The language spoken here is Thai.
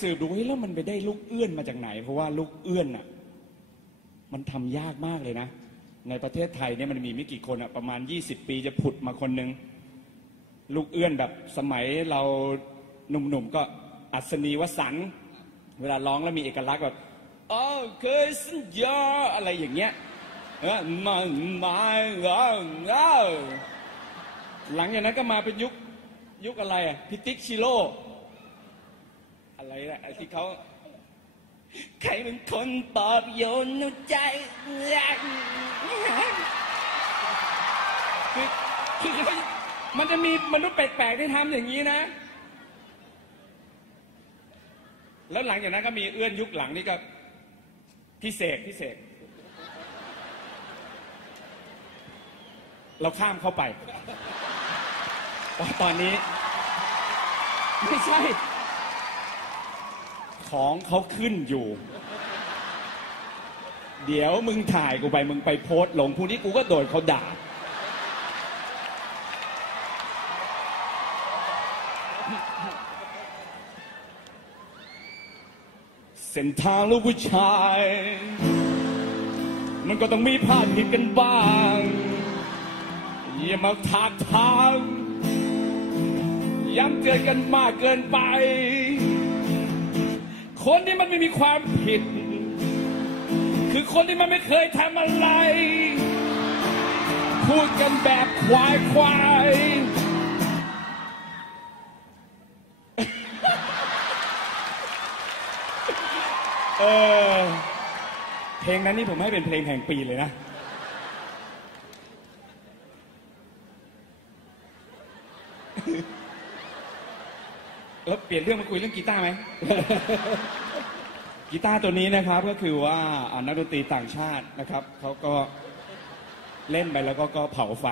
สืบดูเฮ้ยแล้วมันไปได้ลูกเอื้อนมาจากไหน เพราะว่าลูกเอื้อนอะ มันทำยากมากเลยนะ ในประเทศไทยเนี่ยมันมีไม่กี่คนอะประมาณ 20 ปีจะผุดมาคนนึงลูกเอื้อนแบบสมัยเราหนุ่มๆก็อัศนีวสันเวลาร้องแล้วมีเอกลักษณ์แบบอ๋อเคยสัญญาอะไรอย่างเงี้ยเออมันมาเออเออหลังจากนั้นก็มาเป็นยุคยุคอะไรอะพิติกชิโร่ อะไรนะไอ้ที่เขาใครเป็นคนปอบโยนหัวใจคือคือคือมันจะมีมนุษย์แปลกๆที่ทำอย่างนี้นะ แล้วหลังจากนั้นก็มีเอื้อนยุคหลังนี่ก็พิเศษพิเศษเราข้ามเข้าไป ตอนนี้ ไม่ใช่ ของเขาขึ้นอยู่ เดี๋ยวมึงถ่ายกูไปมึงไปโพสต์ลงพรุ่งนี้กูก็โดนเขาด่า เส้นทางลูกผู้ชาย มันก็ต้องมีพลาดผิดกันบ้างอย่ามาถากทางย้ำเตือนกันมากเกินไป คนที่มันไม่มีความผิด คือคนที่มันไม่เคยทำอะไร พูดกันแบบควายควายเออเพลงนั้นนี่ผมให้เป็นเพลงแห่งปีเลยนะ แล้วเปลี่ยนเรื่องมาคุยเรื่องกีตาร์ไหม กีตาร์ตัวนี้นะครับก็คือว่านักดนตรีต่างชาตินะครับเขาก็เล่นไปแล้วก็ก็เผาไฟ